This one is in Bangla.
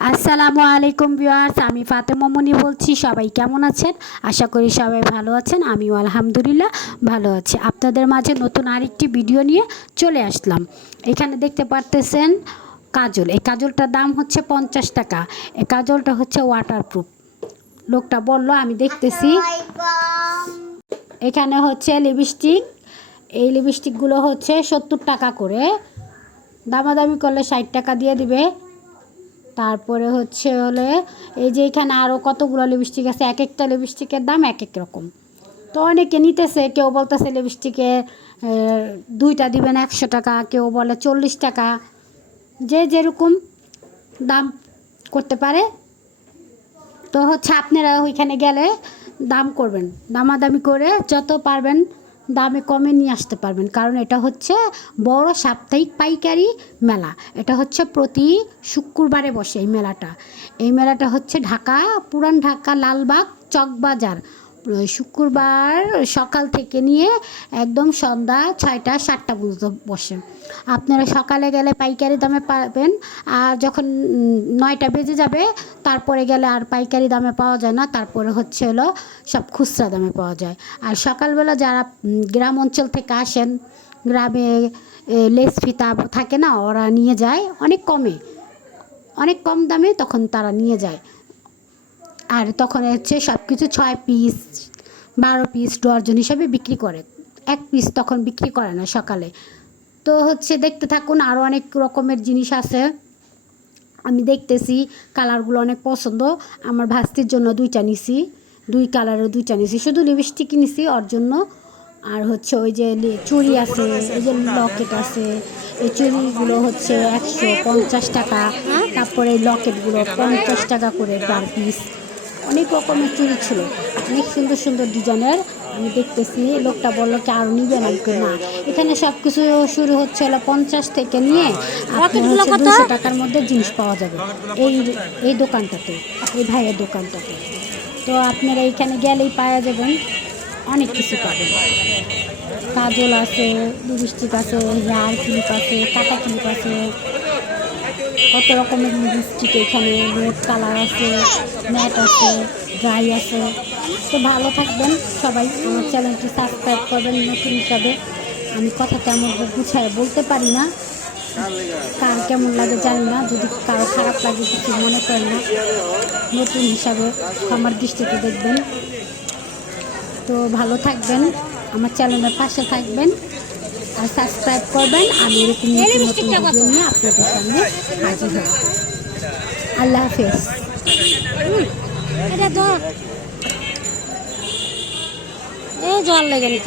আসসালামু আলাইকুম ভিউয়ার্স, আমি ফাতেমা মনি বলছি, সবাই কেমন আছেন? আশা করি সবাই ভালো আছেন, আমিও আলহামদুলিল্লাহ ভালো আছি। আপনাদের মাঝে নতুন আরেকটি ভিডিও নিয়ে চলে আসলাম। এখানে দেখতে পারতেছেন কাজল। এই কাজলটার দাম হচ্ছে পঞ্চাশ টাকা। এই কাজলটা হচ্ছে ওয়াটারপ্রুফ লোকটা বলল, আমি দেখতেছি। এখানে হচ্ছে লিপস্টিক এই লিপস্টিকগুলো হচ্ছে সত্তর টাকা করে। দামাদামি করলে ষাট টাকা দিয়ে দিবে। তারপরে হচ্ছে হলে এই যে এখানে আরও কতগুলো লিপস্টিক আছে এক একটা লিপস্টিকের দাম এক এক রকম। তো অনেকে নিতেছে, কেউ বলতেছে লিপস্টিকে দুইটা দিবেন একশো টাকা, কেউ বলে চল্লিশ টাকা। যে যেরকম দাম করতে পারে। তো হচ্ছে আপনারা ওইখানে গেলে দাম করবেন, দামাদামি করে যত পারবেন দামে কমে নিয়ে আসতে পারবেন। কারণ এটা হচ্ছে বড় সাপ্তাহিক পাইকারি মেলা। এটা হচ্ছে প্রতি শুক্রবারে বসে এই মেলাটা। এই মেলাটা হচ্ছে ঢাকা, পুরান ঢাকা, লালবাগ, চকবাজার। শুক্রবার সকাল থেকে নিয়ে একদম সন্ধ্যা ছয়টা, সাতটা পর্যন্ত বসে। আপনারা সকালে গেলে পাইকারি দামে পাবেন, আর যখন নয়টা বেজে যাবে, তারপরে গেলে আর পাইকারি দামে পাওয়া যায় না, তারপরে হচ্ছে হলো সব খুচরা দামে পাওয়া যায়। আর সকালবেলা যারা গ্রাম অঞ্চল থেকে আসেন, গ্রামে লেস ফিতা থাকে না, ওরা নিয়ে যায়, অনেক কমে। অনেক কম দামে তখন তারা নিয়ে যায়। আর তখন হচ্ছে সব কিছু ছয় পিস বারো পিস ডর্জন হিসাবে বিক্রি করে। এক পিস তখন বিক্রি করে না সকালে। তো হচ্ছে দেখতে থাকুন আরও অনেক রকমের জিনিস আছে। আমি দেখতেছি কালারগুলো অনেক পছন্দ। আমার ভাস্তির জন্য দুইটা নিছি। দুই কালারের দুইটা নিছি। শুধু লিপস্টিক নিছি ওর জন্য। আর হচ্ছে ওই যে চুড়ি আছে, এই যে লকেট আছে। এই চুড়িগুলো হচ্ছে একশো পঞ্চাশ টাকা। তারপরে লকেটগুলো পঞ্চাশ টাকা করে পার পিস অনেক রকমের চুড়ি ছিল। অনেক সুন্দর সুন্দর ডিজাইনের। আমি দেখতেছি লোকটা বলল কি আরও নিবে না না। এখানে সব কিছু শুরু হচ্ছে হলো পঞ্চাশ থেকে নিয়ে দুশো টাকার মধ্যে জিনিস পাওয়া যাবে। এই এই দোকানটাতে এই ভাইয়ের দোকানটাতে। তো আপনারা এইখানে গেলেই পাওয়া যাবেন। অনেক কিছু পাবেন। কাজল আছে লিপস্টিক আছে হেয়ার ক্লিপ আছে কাটা ক্লিপ আছে। কত রকমের লিপস্টিক এখানে রেড কালার আছে ম্যাট আছে ড্রাই আছে। তো ভালো থাকবেন সবাই, আমার চ্যানেলটি সাবস্ক্রাইব করবেন নতুন হিসাবে। আমি কথা তেমন গুছায় বলতে পারি না। কার কেমন লাগে জানি না, যদি কারও খারাপ লাগে কিছু মনে করেন না, নতুন হিসাবে আমার দৃষ্টিতে দেখবেন। তো ভালো থাকবেন, আমার চ্যানেলের পাশে থাকবেন। আর সাবস্ক্রাইব করবেন আমি এরকম নতুন নতুন ভিডিও নিয়ে আপনাদের সামনে হাজির হব আল্লাহ হাফেজ এটা ধর এ জল লেগে নিত